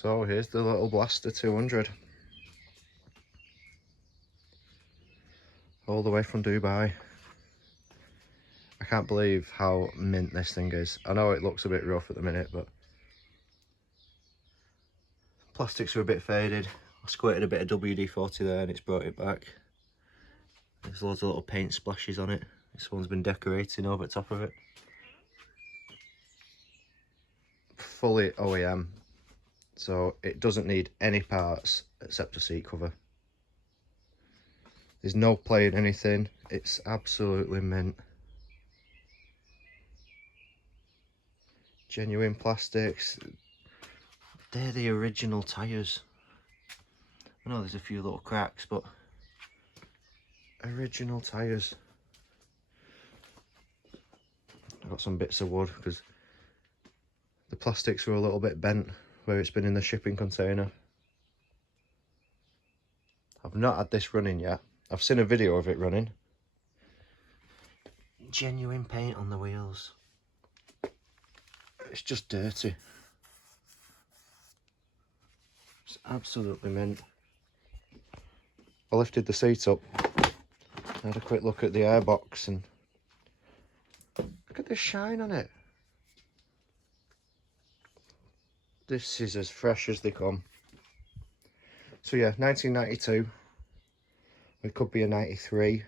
So here's the little Blaster 200. All the way from Dubai. I can't believe how mint this thing is. I know it looks a bit rough at the minute, but plastics are a bit faded. I squirted a bit of WD-40 there and it's brought it back. There's loads of little paint splashes on it. This one's been decorating over the top of it. Fully OEM, so it doesn't need any parts except a seat cover. There's no play in anything. It's absolutely mint. Genuine plastics. They're the original tyres. I know there's a few little cracks, but original tyres. I've got some bits of wood because the plastics were a little bit bent where it's been in the shipping container. I've not had this running yet. I've seen a video of it running. Genuine paint on the wheels. It's just dirty. It's absolutely mint. I lifted the seat up, had a quick look at the airbox, and look at the shine on it. This is as fresh as they come. So yeah, 1992. It could be a 93.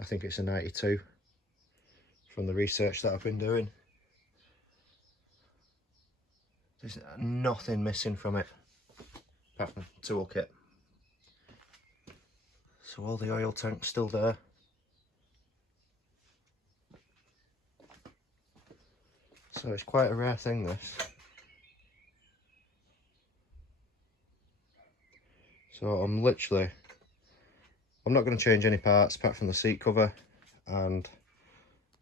I think it's a 92 from the research that I've been doing. There's nothing missing from it apart from toolkit. So all the oil tank's still there. So it's quite a rare thing, this. So I'm not going to change any parts apart from the seat cover, and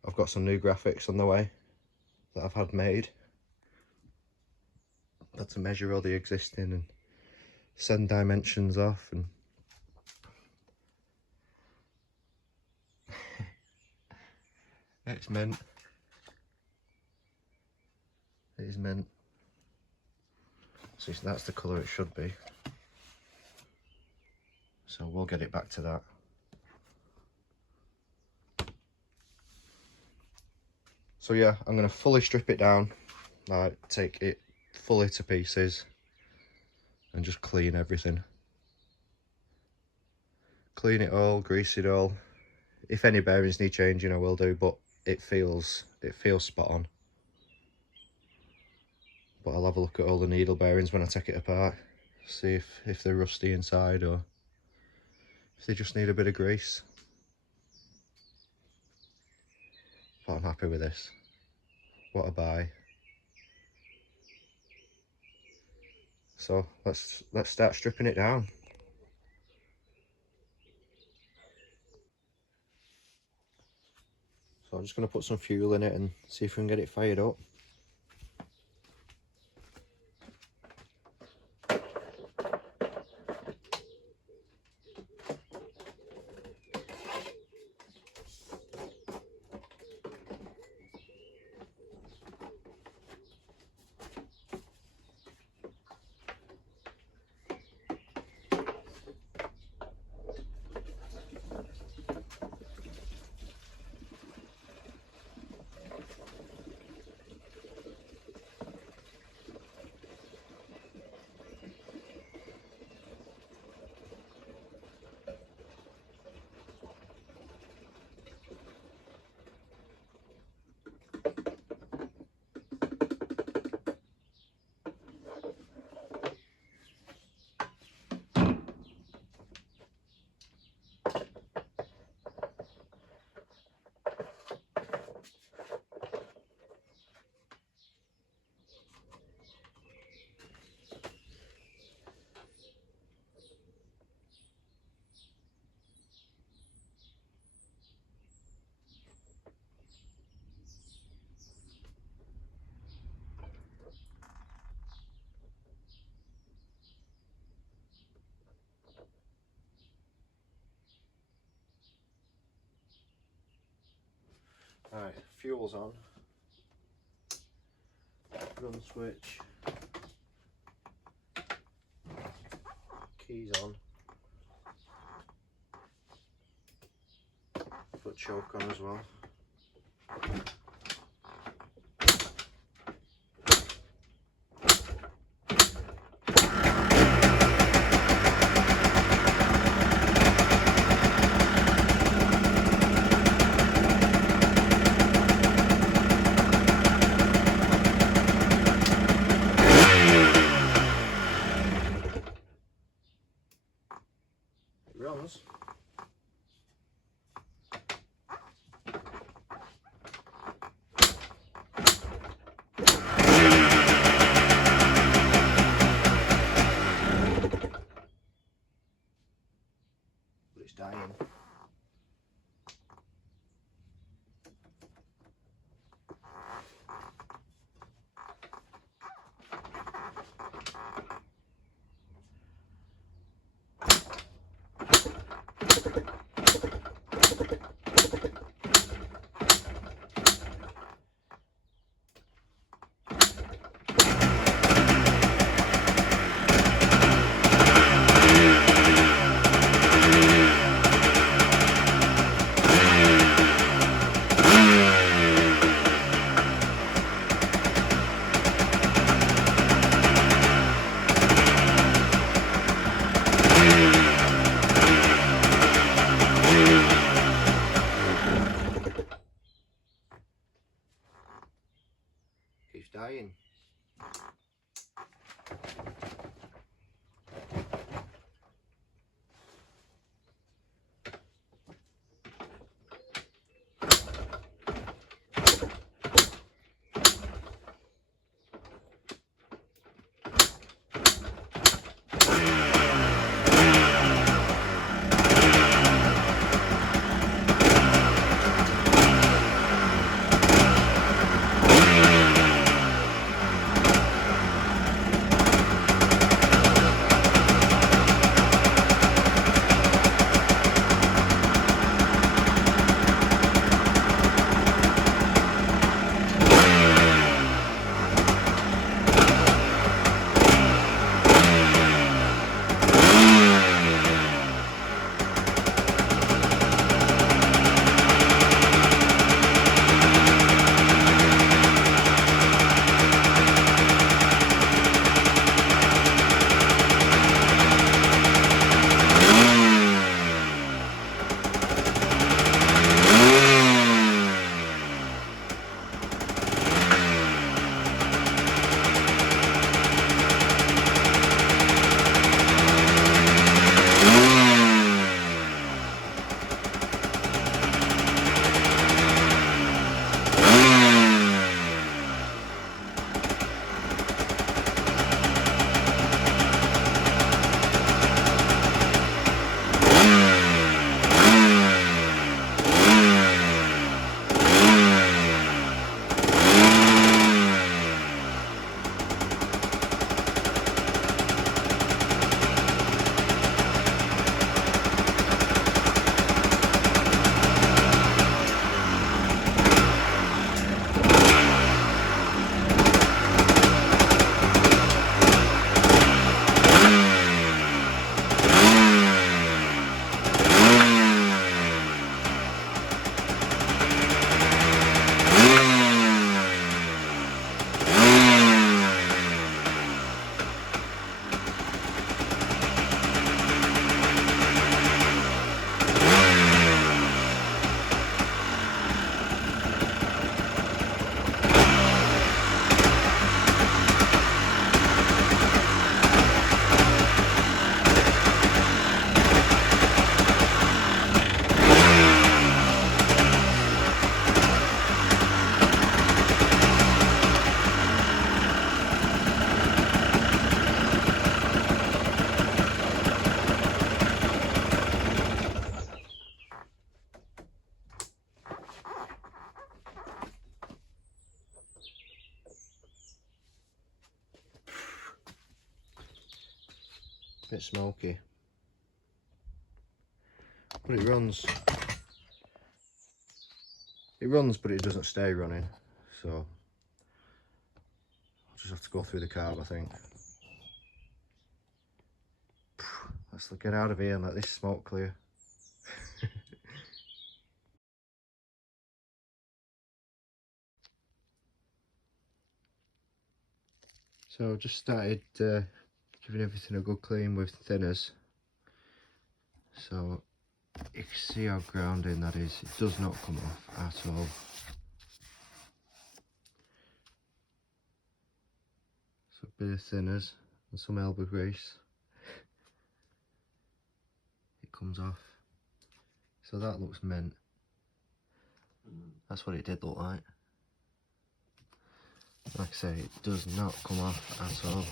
I've got some new graphics on the way that I've had made. I've had to measure all the existing and send dimensions off, and it's mint. It is mint. So that's the colour it should be. So we'll get it back to that. So yeah, I'm going to fully strip it down, like take it fully to pieces and just clean everything. Clean it all, grease it all. If any bearings need changing, I will do, but it feels spot on. But I'll have a look at all the needle bearings when I take it apart, see if they're rusty inside or if they just need a bit of grease. But I'm happy with this. What a buy. So let's start stripping it down. So I'm just going to put some fuel in it and see if we can get it fired up. Right, fuel's on. Run switch. Keys on. Foot choke on as well. It runs. But it's dying. Keeps dying. Bit smoky, but it runs. It runs, but it doesn't stay running, so I'll just have to go through the carb, I think. Let's get out of here and let this smoke clear. So I just started giving everything a good clean with thinners. So you can see how grounding that is. It does not come off at all. So a bit of thinners and some elbow grease. It comes off. So that looks mint. That's what it did look like. Like I say, it does not come off at all.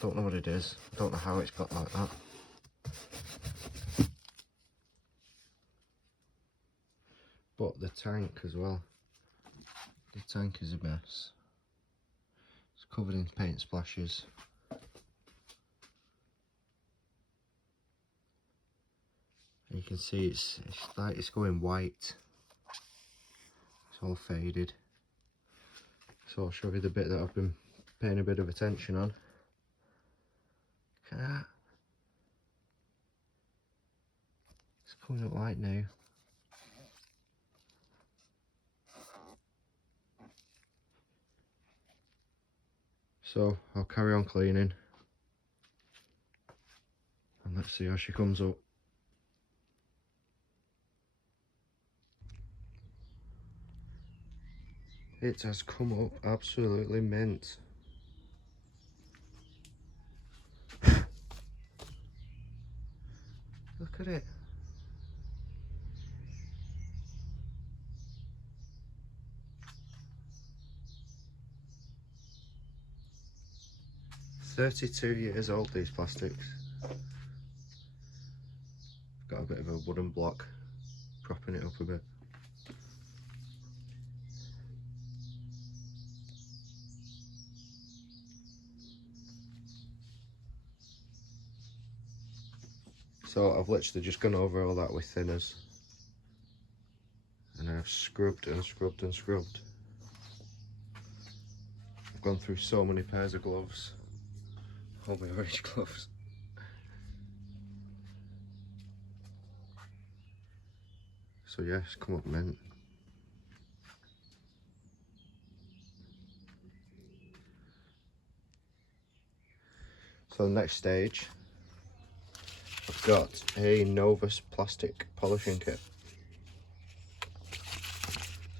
Don't know what it is. Don't know how it's got like that. But the tank as well. The tank is a mess. It's covered in paint splashes. And you can see it's like it's going white. It's all faded. So I'll show you the bit that I've been paying a bit of attention on. Look at that. It's coming up white now. So I'll carry on cleaning. And let's see how she comes up. It has come up absolutely mint. Look at it. "32 years old, these plastics. Got a bit of a wooden block propping it up a bit. So I've literally just gone over all that with thinners. And I've scrubbed and scrubbed and scrubbed. I've gone through so many pairs of gloves. All my orange gloves. So yeah, it's come up mint. So the next stage, I've got a Novus plastic polishing kit.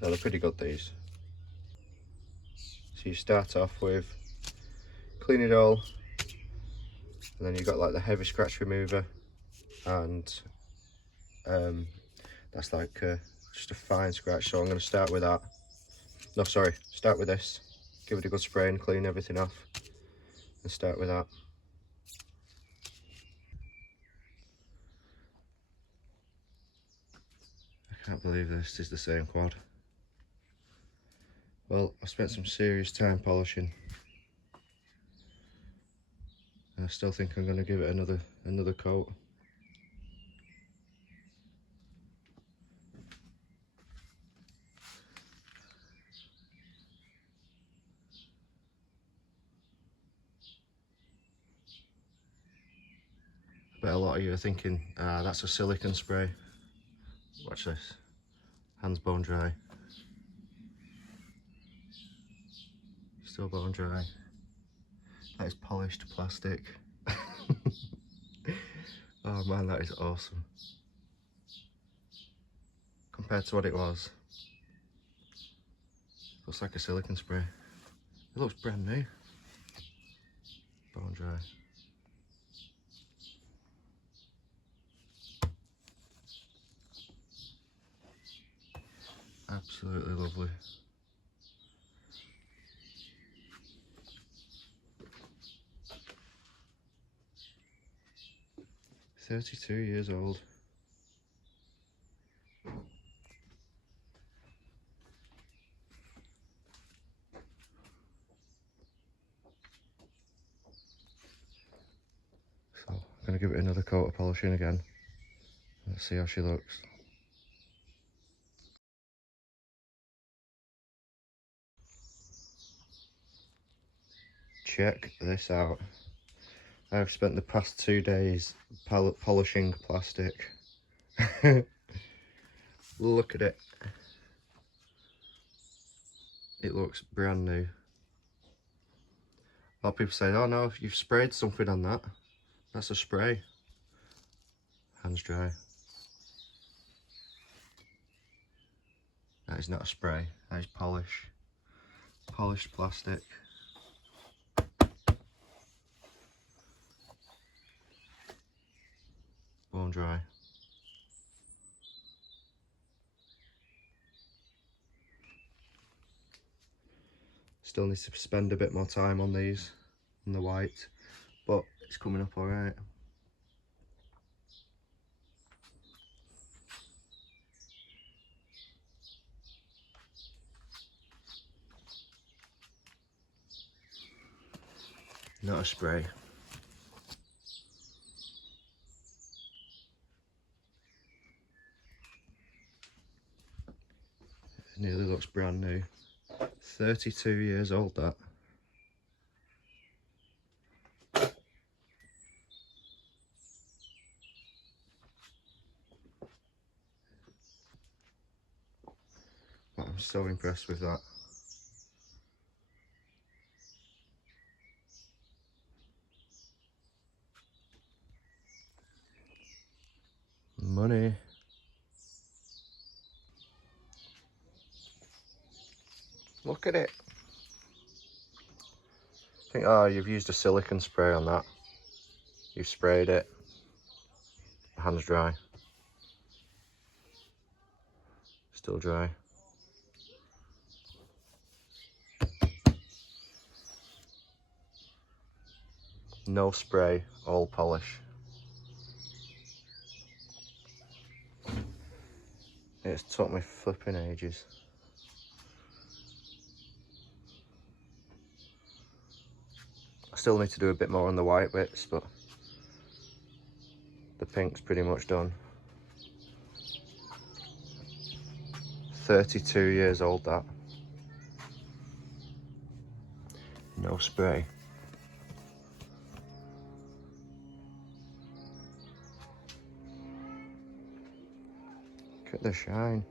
So they're pretty good, these. So you start off with clean it all, and then you've got like the heavy scratch remover, and that's like just a fine scratch. So I'm going to start with that. No, sorry, start with this. Give it a good spray and clean everything off, and start with that. I can't believe this is the same quad. Well, I spent some serious time polishing, and I still think I'm going to give it another coat. But a lot of you are thinking, that's a silicone spray. Watch this. Hands bone dry. Still bone dry. That is polished plastic. Oh man, that is awesome. Compared to what it was, looks like a silicone spray. It looks brand new. Bone dry. Absolutely lovely. "32 years old. So I'm going to give it another coat of polishing again. Let's see how she looks. Check this out. I've spent the past 2 days polishing plastic. Look at it. It looks brand new. A lot of people say, oh no, you've sprayed something on that. That's a spray. Hands dry. That is not a spray, that is polish. Polished plastic. Bone dry. Still need to spend a bit more time on these, on the white, but it's coming up alright. Not a spray. It nearly looks brand new. 32 years old, that. But I'm so impressed with that. Money. Look at it. I think, oh, you've used a silicone spray on that. You've sprayed it. Hands dry. Still dry. No spray, all polish. It's took me flipping ages. I still need to do a bit more on the white bits, but the pink's pretty much done. 32 years old, that. No spray. Look at the shine.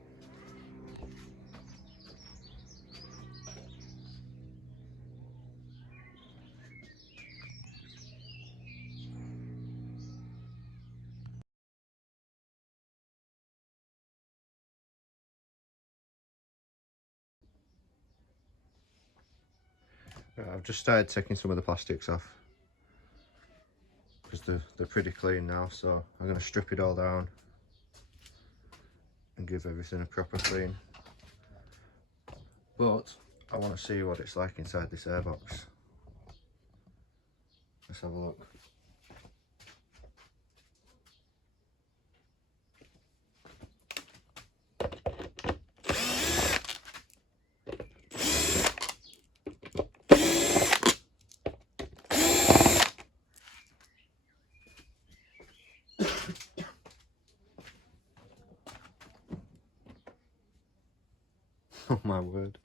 Right, I've just started taking some of the plastics off because they're pretty clean now, so I'm going to strip it all down and give everything a proper clean. But I want to see what it's like inside this airbox. Let's have a look. Oh my word.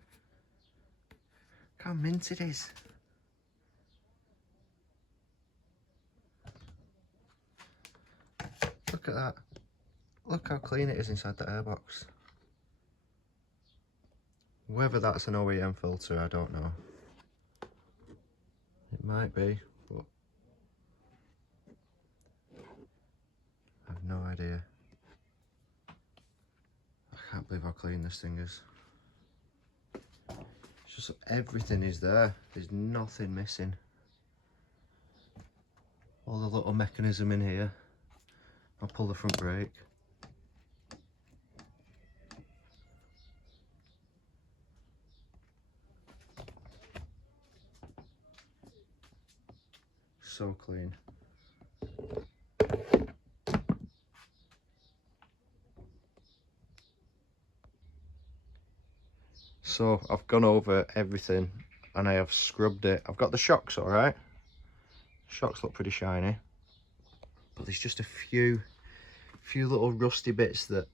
Look how mint it is. Look at that. Look how clean it is inside the airbox. Whether that's an OEM filter, I don't know. It might be, but I have no idea. I can't believe how clean this thing is. It's just everything is there. There's nothing missing. All the little mechanism in here. I'll pull the front brake. So clean. So I've gone over everything and I have scrubbed it. I've got the shocks all right. Shocks look pretty shiny, but there's just a few little rusty bits that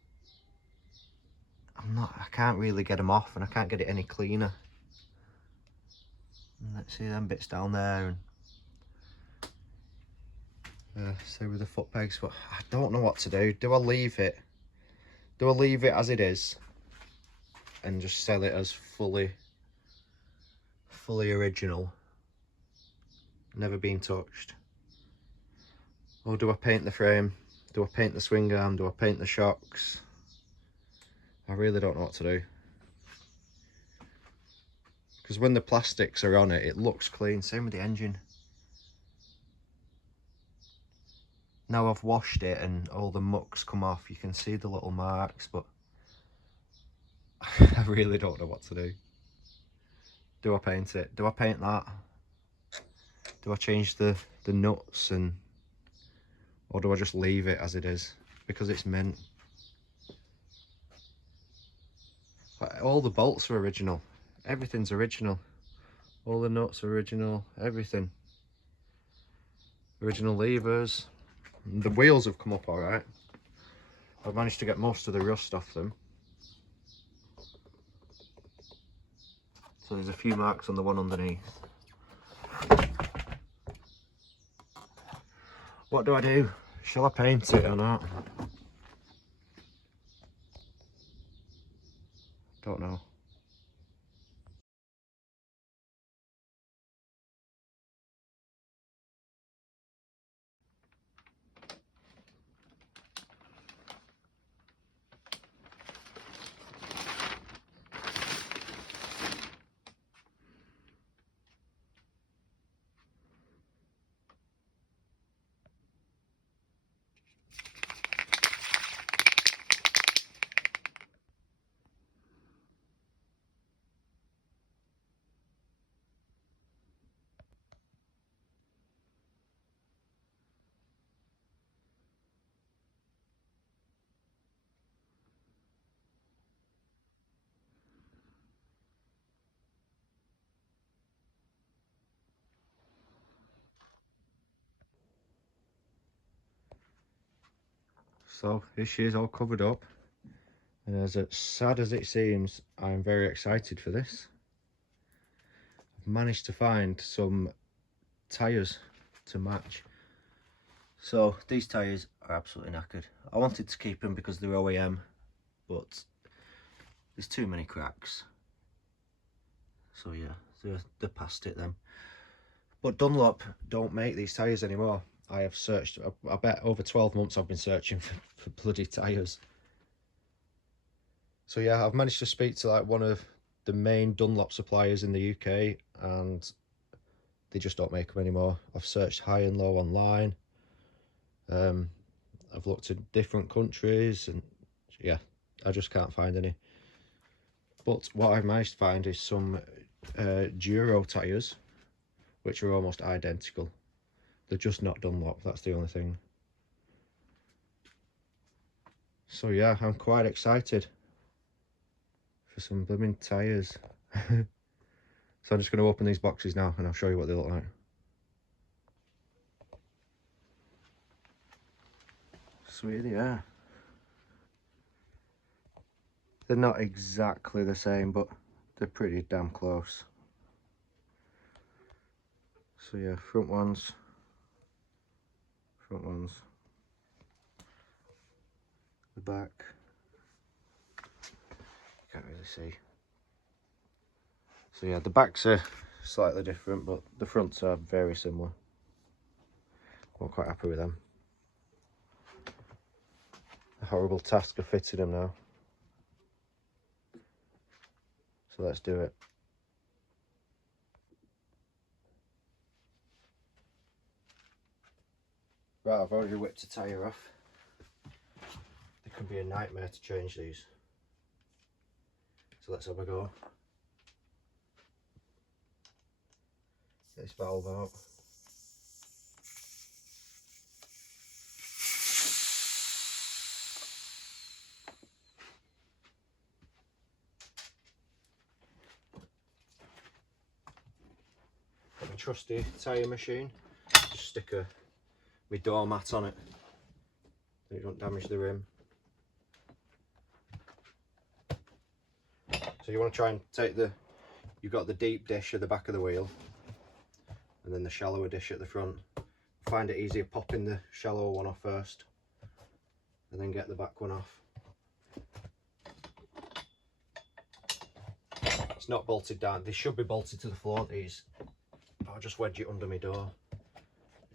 I can't really get them off, and I can't get it any cleaner. And let's see them bits down there, and Stay with the foot pegs, but I don't know what to do. Do I leave it? Do I leave it as it is and just sell it as fully original, never been touched? Or do I paint the frame? Do I paint the swing arm? Do I paint the shocks? I really don't know what to do. Because when the plastics are on it, it looks clean. Same with the engine. Now I've washed it and all the muck's come off, you can see the little marks, but I really don't know what to do. Do I paint it? Do I paint that? Do I change the nuts, or do I just leave it as it is? Because it's mint. All the bolts are original. Everything's original. All the nuts are original. Everything. Original levers. The wheels have come up alright. I've managed to get most of the rust off them. So there's a few marks on the one underneath. What do I do? Shall I paint it or not? Don't know. So here she is, all covered up, and as sad as it seems, I'm very excited for this. I've managed to find some tyres to match. So these tyres are absolutely knackered. I wanted to keep them because they're OEM, but there's too many cracks. So yeah, they're past it then. But Dunlop don't make these tyres anymore. I have searched, I bet over 12 months I've been searching for bloody tyres. So yeah, I've managed to speak to like one of the main Dunlop suppliers in the UK, and they just don't make them anymore. I've searched high and low online. I've looked at different countries, and yeah, I just can't find any. But what I've managed to find is some Duro tyres, which are almost identical. They're just not Dunlop, that's the only thing. So yeah, I'm quite excited for some blooming tyres. So I'm just going to open these boxes now and I'll show you what they look like. So here they are. They're not exactly the same, but they're pretty damn close. So yeah, front ones, the back, can't really see. So yeah, the backs are slightly different, but the fronts are very similar. I'm quite happy with them. A horrible task of fitting them now. So let's do it. Right, I've already whipped a tyre off. It can be a nightmare to change these. So let's have a go. Get this valve out. Got my trusty tyre machine. Just stick my door mat on it so it don't damage the rim. So you want to try and take you've got the deep dish at the back of the wheel and then the shallower dish at the front. find it easier popping the shallow one off first and then get the back one off. It's not bolted down. They should be bolted to the floor, these. I'll just wedge it under my door.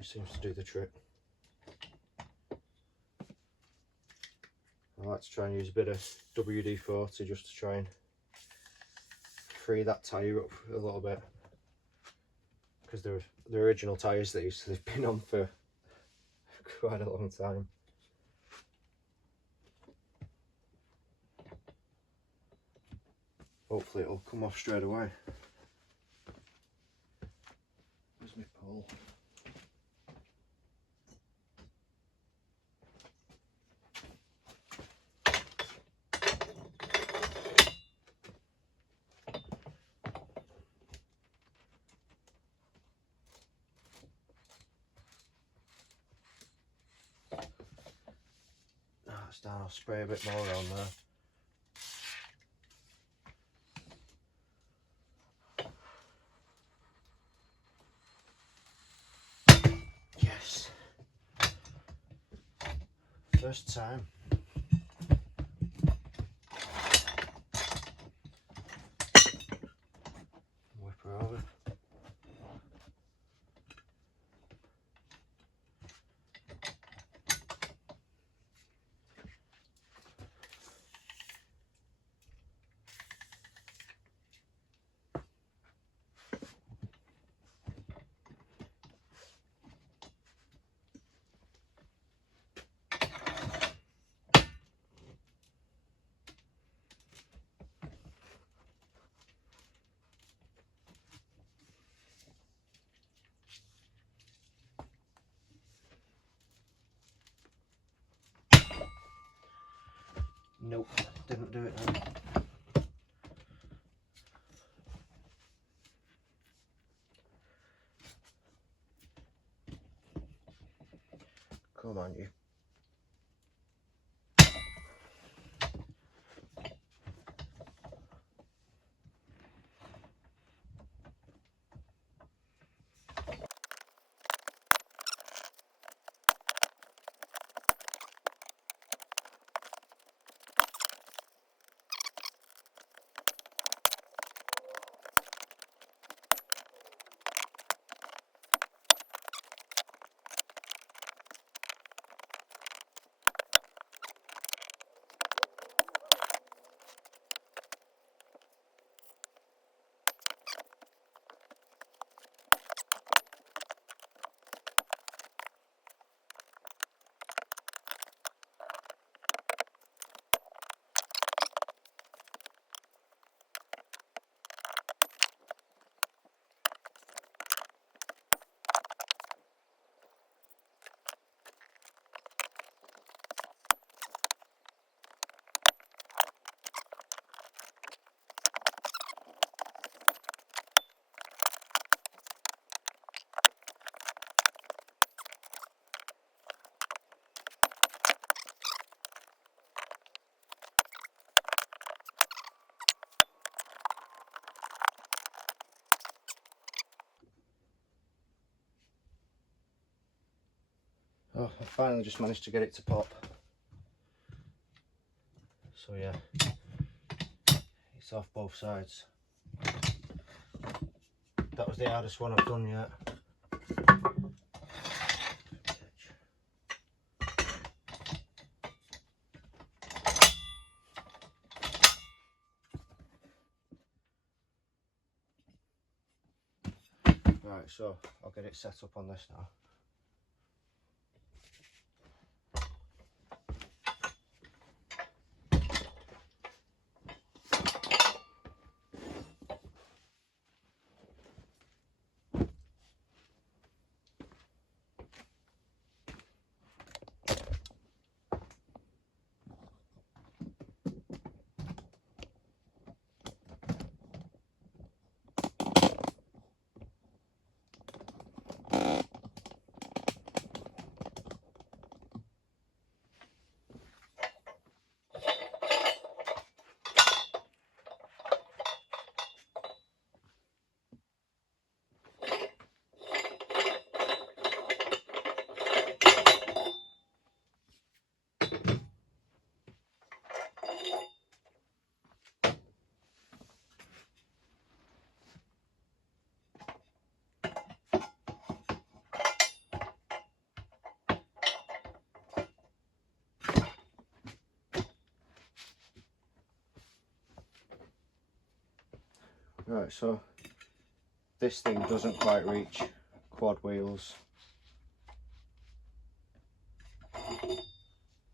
It seems to do the trick. I like to try and use a bit of WD-40 just to try and free that tyre up a little bit, because they're the original tyres these, so they've been on for quite a long time. Hopefully it'll come off straight away. Where's my pole? That's down, I'll spray a bit more on there. Yes. First time. Whip her over. Nope, didn't do it now. Come on, you. Oh, I finally just managed to get it to pop. So yeah, it's off both sides. That was the hardest one I've done yet. Right, so I'll get it set up on this now. Right, so this thing doesn't quite reach quad wheels.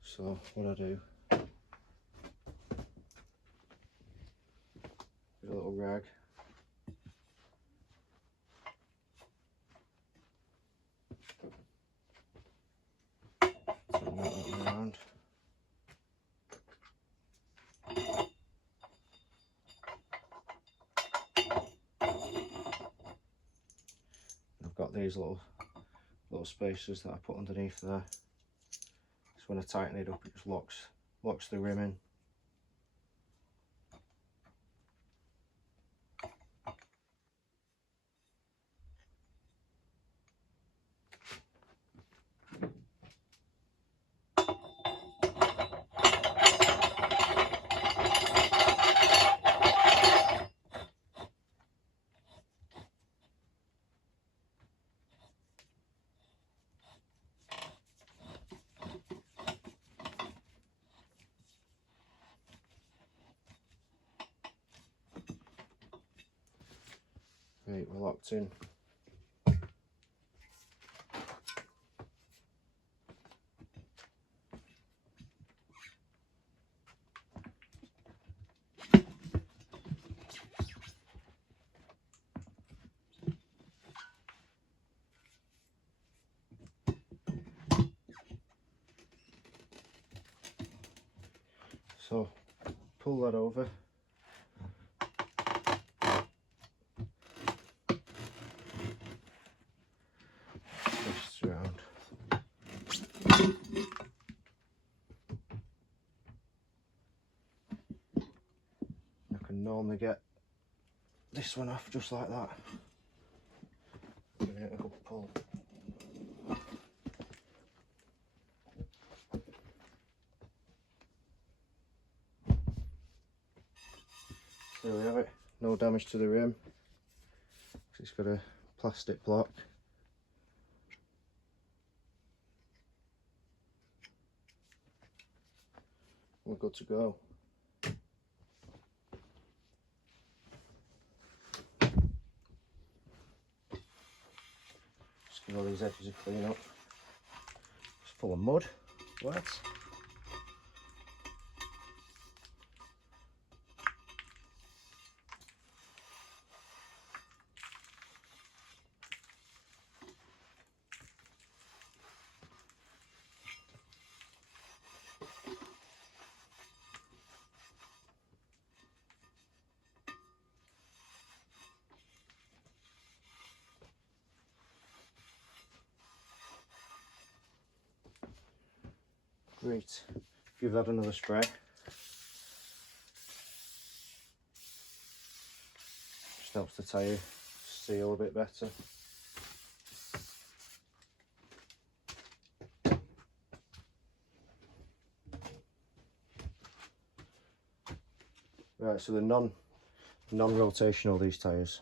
So what I do, a little rag. Turn that around. I've got these little spacers that I put underneath there. So when I tighten it up, it just locks the rim in. Right, we're locked in. So pull that over. Twist around. I can normally get this one off just like that. Give it a good pull. There we have it. No damage to the rim. It's got a plastic block. We're good to go. Just give all these edges a clean up. It's full of mud, wet. Great. Give that another spray. Just helps the tyre seal a bit better. Right, so the non-rotational, these tyres,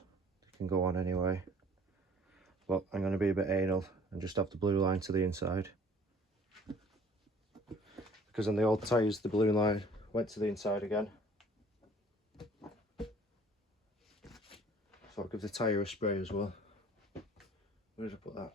they can go on anyway. But I'm going to be a bit anal and just have the blue line to the inside. Because on the old tyres, the blue line went to the inside again. So I'll give the tyre a spray as well. Where did I put that?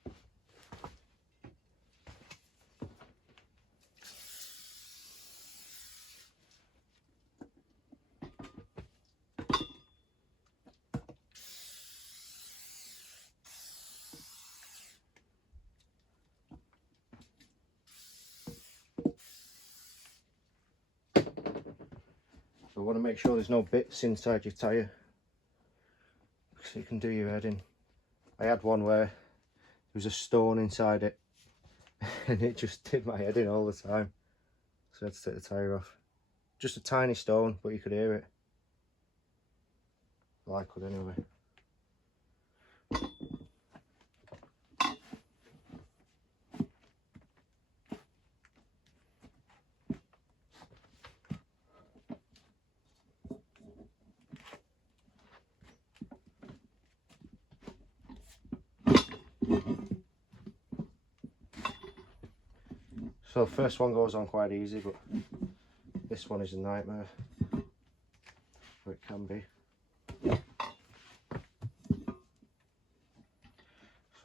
So I want to make sure there's no bits inside your tyre, so you can do your head in. I had one where there was a stone inside it and it just did my head in all the time. So I had to take the tyre off. Just a tiny stone, but you could hear it. Well, I could anyway. So the first one goes on quite easy, but this one is a nightmare. Or it can be.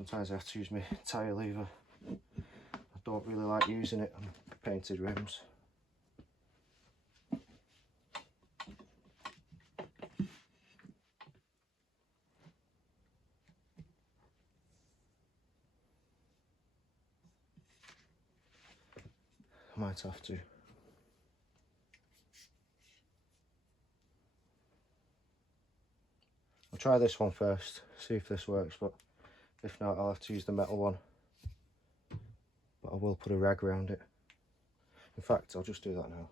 Sometimes I have to use my tyre lever. I don't really like using it on painted rims. I might have to. I'll try this one first, see if this works, but if not, I'll have to use the metal one. But I will put a rag around it. In fact, I'll just do that now.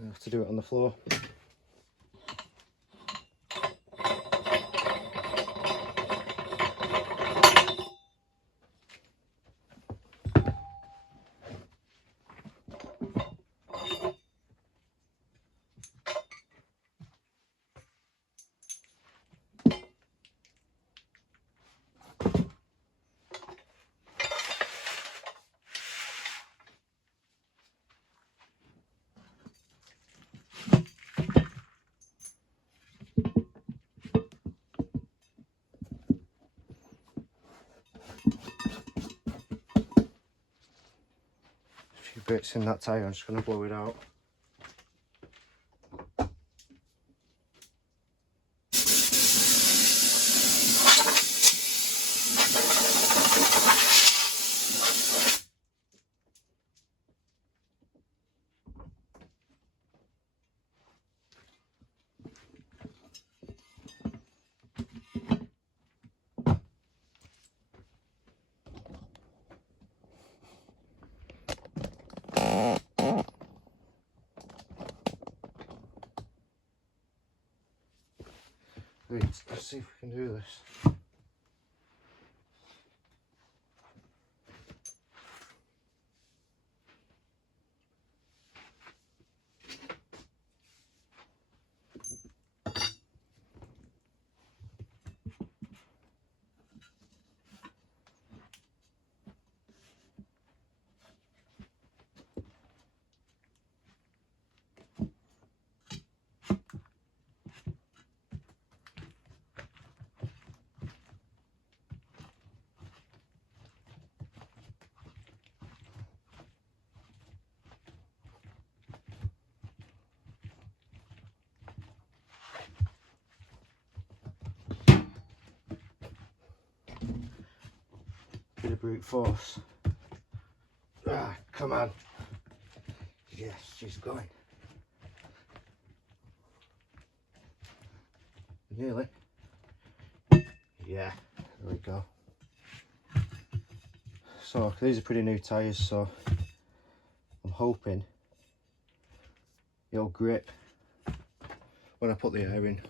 I have to do it on the floor. A few bits in that tyre, I'm just going to blow it out. Right, let's see if we can do this. Bit of brute force. Ah, come on. Yes, she's going. Nearly. Yeah, there we go. So these are pretty new tyres, so I'm hoping it'll grip when I put the air in.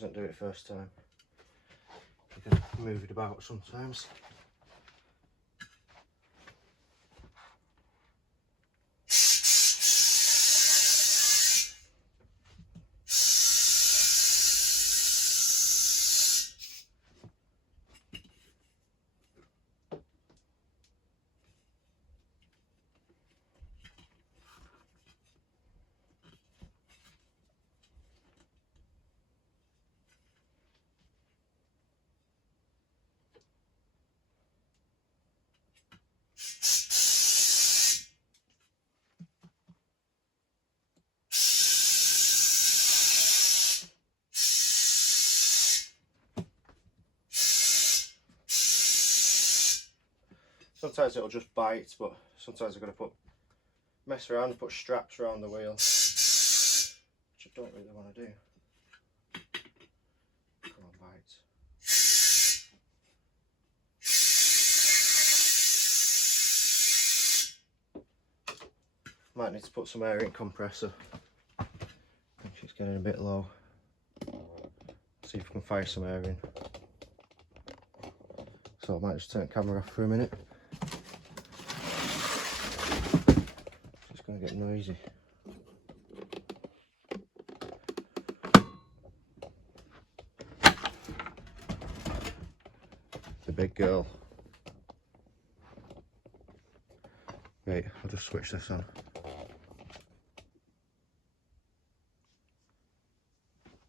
Doesn't do it first time. You can move it about sometimes. Sometimes it'll just bite, but sometimes I've got to mess around and put straps around the wheel, which I don't really want to do. Come on, bite. Might need to put some air in compressor. I think she's getting a bit low. See if we can fire some air in. So I might just turn the camera off for a minute. It's going to get noisy. The big girl. Wait, I'll just switch this on.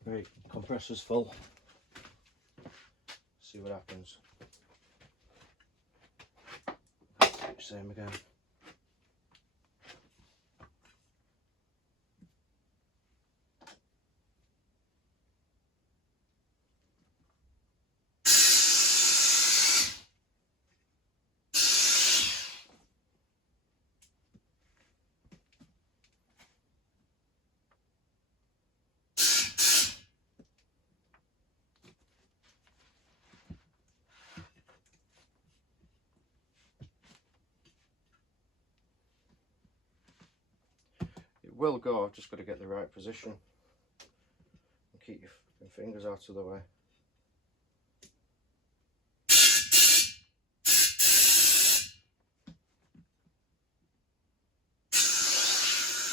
Right, compressor's full. See what happens. Same again. It will go, I've just got to get the right position and keep your fingers out of the way.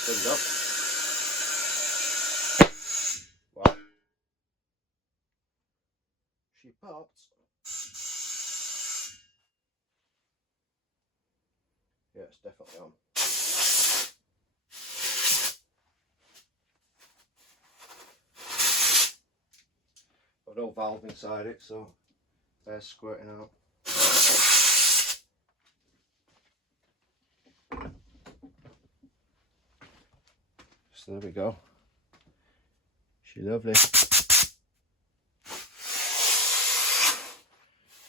There we go. Wow. She popped. Yeah, it's definitely on. Got no valve inside it, so air's squirting out. So there we go. She's lovely.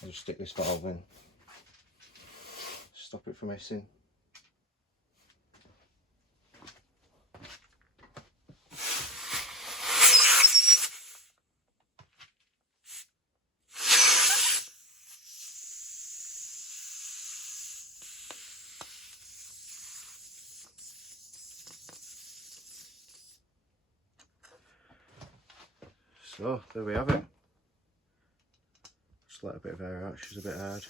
I'll just stick this valve in. Stop it from hissing. So there we have it. Just let a bit of air out, she's a bit hard.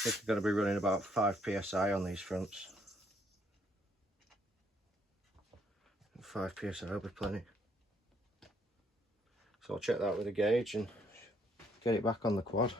I think I'm going to be running about 5 psi on these fronts. 5 psi will be plenty. So I'll check that with a gauge and get it back on the quad.